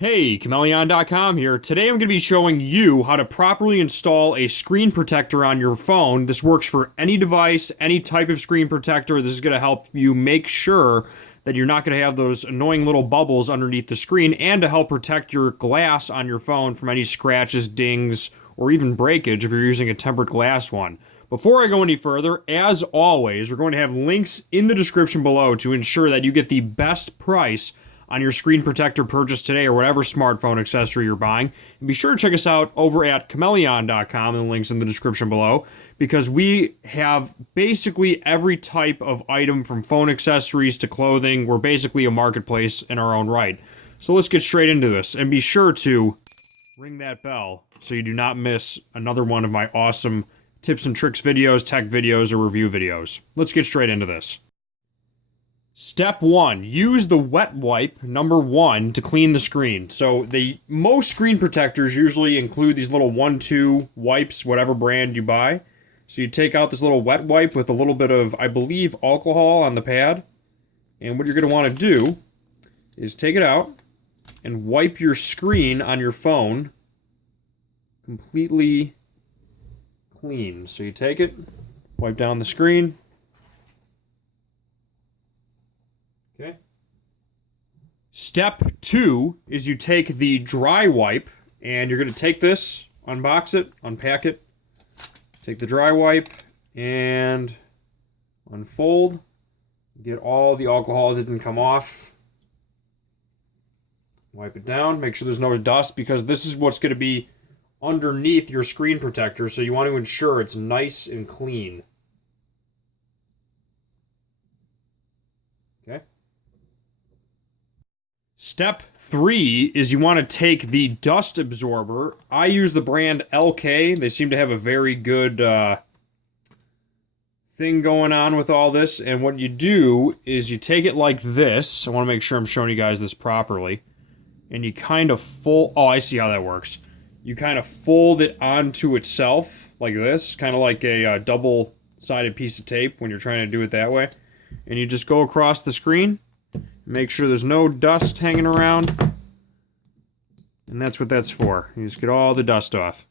Hey, Chmelaeon.com here. Today I'm going to be showing you how to properly install a screen protector on your phone. This works for any device, any type of screen protector. This is going to help you make sure that you're not going to have those annoying little bubbles underneath the screen, and to help protect your glass on your phone from any scratches, dings, or even breakage if you're using a tempered glass one. Before I go any further, as always, we're going to have links in the description below to ensure that you get the best price on your screen protector purchase today, or whatever smartphone accessory you're buying. And be sure to check us out over at Chmelaeon.com, and the link's in the description below, because we have basically every type of item from phone accessories to clothing. We're basically a marketplace in our own right. So let's get straight into this, and be sure to ring that bell so you do not miss another one of my awesome tips and tricks videos, tech videos, or review videos. Let's get straight into this. Step 1, use the wet wipe number 1 to clean the screen. So most screen protectors usually include these little 1-2 wipes, whatever brand you buy. So you take out this little wet wipe with a little bit of, I believe, alcohol on the pad. And what you're going to want to do is take it out and wipe your screen on your phone completely clean. So you take it, wipe down the screen. Okay. Step 2 is you take the dry wipe, and you're going to take this, unbox it, unpack it, take the dry wipe, and unfold. Get all the alcohol that didn't come off. Wipe it down. Make sure there's no dust, because this is what's going to be underneath your screen protector, so you want to ensure it's nice and clean. Okay. Step 3 is you want to take the dust absorber. I use the brand LK. They seem to have a very good thing going on with all this. And what you do is you take it like this. I want to make sure I'm showing you guys this properly. And you kind of fold... Oh, I see how that works. You kind of fold it onto itself like this. Kind of like a double-sided piece of tape when you're trying to do it that way. And you just go across the screen. Make sure there's no dust hanging around. And that's what that's for. You just get all the dust off.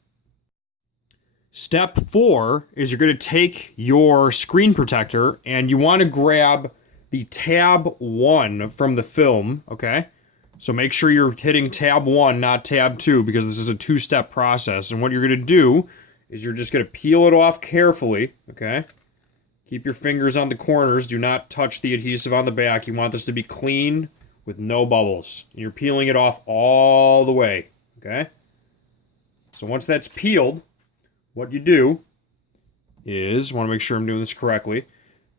Step 4 is you're going to take your screen protector, and you want to grab the tab 1 from the film, okay? So make sure you're hitting tab 1, not tab 2, because this is a 2-step process. And what you're going to do is you're just going to peel it off carefully, okay? Keep your fingers on the corners. Do not touch the adhesive on the back. You want this to be clean with no bubbles. You're peeling it off all the way, okay? So once that's peeled, what you do is, want to make sure I'm doing this correctly,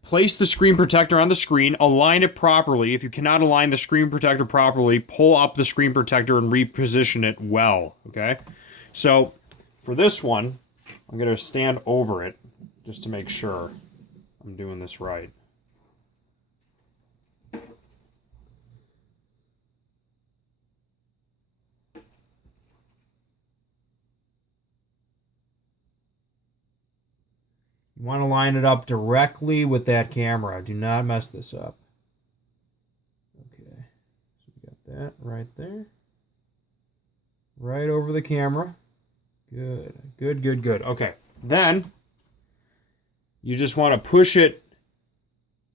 place the screen protector on the screen, align it properly. If you cannot align the screen protector properly, pull up the screen protector and reposition it well, okay? So for this one, I'm going to stand over it just to make sure I'm doing this right. You want to line it up directly with that camera. Do not mess this up. Okay, so we got that right there. Right over the camera. Good, good, good, good. Okay, then you just want to push it.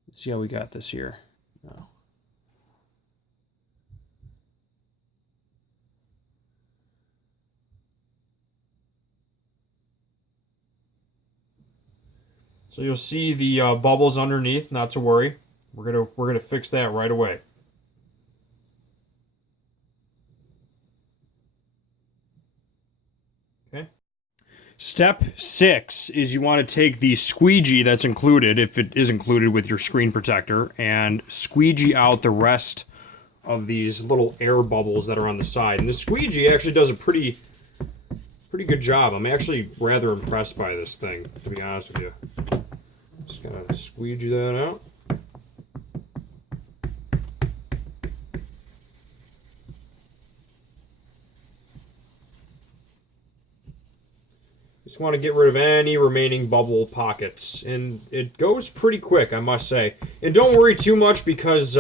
Let's see how we got this here. No. So you'll see the bubbles underneath. Not to worry. We're gonna fix that right away. Okay. Step 6 is you want to take the squeegee that's included, if it is included with your screen protector, and squeegee out the rest of these little air bubbles that are on the side. And the squeegee actually does a pretty good job. I'm actually rather impressed by this thing, to be honest with you. Just gotta squeegee that out. Just want to get rid of any remaining bubble pockets. And it goes pretty quick, I must say. And don't worry too much, because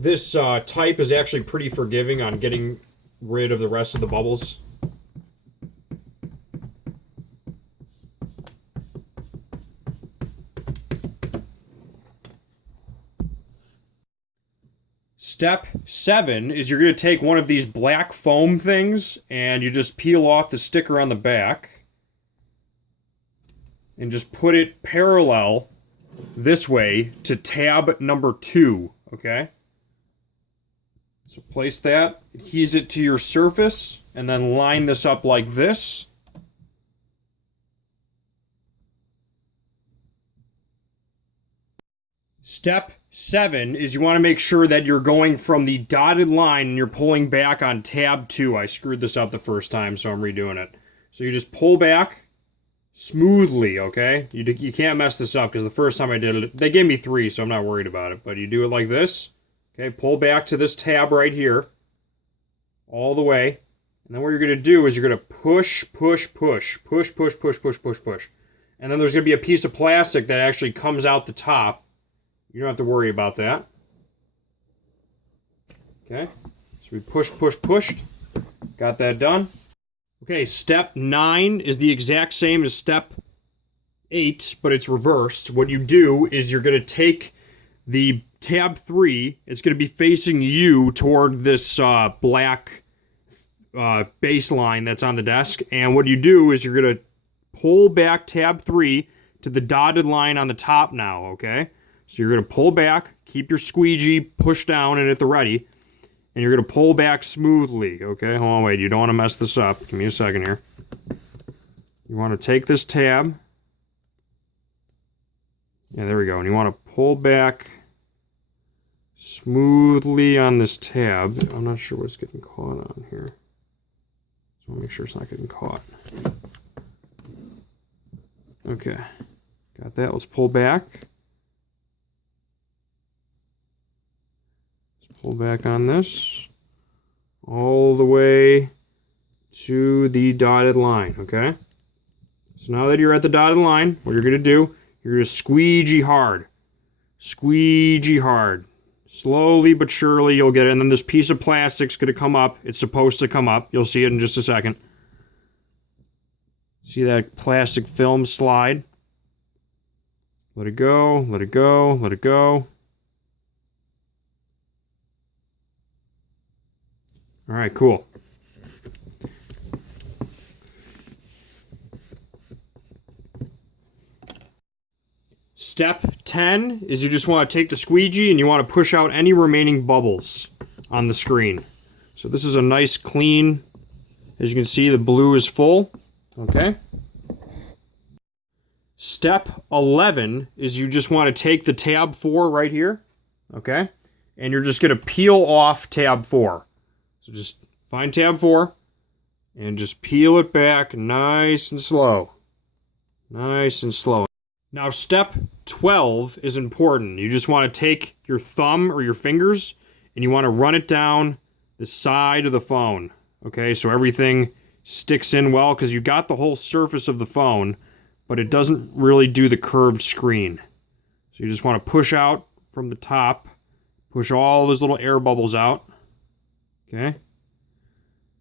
This type is actually pretty forgiving on getting rid of the rest of the bubbles. Step 7 is you're going to take one of these black foam things and you just peel off the sticker on the back and just put it parallel this way to tab number 2, okay? So place that, adhese it to your surface, and then line this up like this. Step 7 is you want to make sure that you're going from the dotted line and you're pulling back on tab 2. I screwed this up the first time, so I'm redoing it. So you just pull back smoothly, okay? You can't mess this up because the first time I did it, they gave me 3, so I'm not worried about it. But you do it like this, okay? Pull back to this tab right here, all the way. And then what you're going to do is you're going to push, push, push, push, push, push, push, push, push. And then there's going to be a piece of plastic that actually comes out the top. You don't have to worry about that. Okay, so we push, push, pushed. Got that done. Okay, step 9 is the exact same as step 8, but it's reversed. What you do is you're going to take the tab 3, it's going to be facing you toward this black baseline that's on the desk. And what you do is you're going to pull back tab 3 to the dotted line on the top now, okay? So you're going to pull back, keep your squeegee pushed down and at the ready, and you're going to pull back smoothly, okay? Hold on, wait, you don't want to mess this up. Give me a second here. You want to take this tab. Yeah, there we go. And you want to pull back smoothly on this tab. I'm not sure what's getting caught on here. Just want to make sure it's not getting caught. Okay. Got that. Let's pull back. Pull back on this all the way to the dotted line, okay? So now that you're at the dotted line, what you're going to do, you're going to squeegee hard. Squeegee hard. Slowly but surely you'll get it. And then this piece of plastic's going to come up. It's supposed to come up. You'll see it in just a second. See that plastic film slide? Let it go, let it go, let it go. All right, cool. Step 10 is you just want to take the squeegee and you want to push out any remaining bubbles on the screen. So this is a nice clean, as you can see, the blue is full, okay? Step 11 is you just want to take the tab 4 right here, okay? And you're just going to peel off tab 4. So just find tab 4 and just peel it back nice and slow. Nice and slow. Now step 12 is important. You just want to take your thumb or your fingers and you want to run it down the side of the phone. Okay, so everything sticks in well because you got the whole surface of the phone, but it doesn't really do the curved screen. So you just want to push out from the top, push all those little air bubbles out. Okay,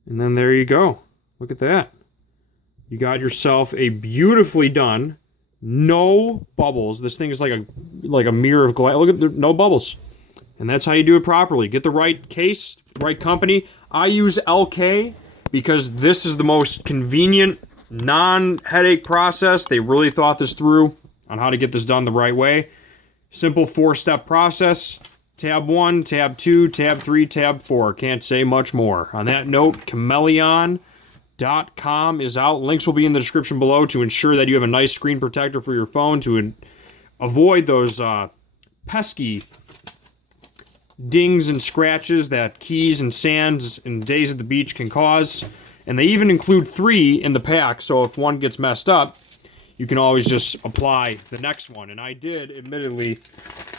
and then there you go. Look at that. You got yourself a beautifully done, no bubbles. This thing is like a mirror of glass. Look at the, no bubbles. And that's how you do it properly. Get the right case, right company. I use LK because this is the most convenient, non-headache process. They really thought this through on how to get this done the right way. Simple 4-step process. Tab 1, Tab 2, Tab 3, Tab 4. Can't say much more. On that note, Chmelaeon.com is out. Links will be in the description below to ensure that you have a nice screen protector for your phone to avoid those pesky dings and scratches that keys and sands and days at the beach can cause. And they even include 3 in the pack, so if one gets messed up, you can always just apply the next one. And I did, admittedly,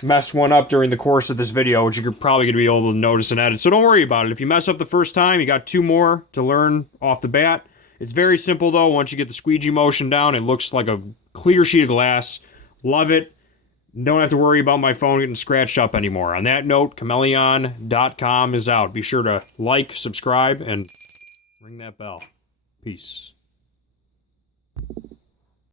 mess one up during the course of this video, which you're probably going to be able to notice and edit. So don't worry about it. If you mess up the first time, you got 2 more to learn off the bat. It's very simple, though. Once you get the squeegee motion down, it looks like a clear sheet of glass. Love it. Don't have to worry about my phone getting scratched up anymore. On that note, Chmelaeon.com is out. Be sure to like, subscribe, and ring that bell. Peace.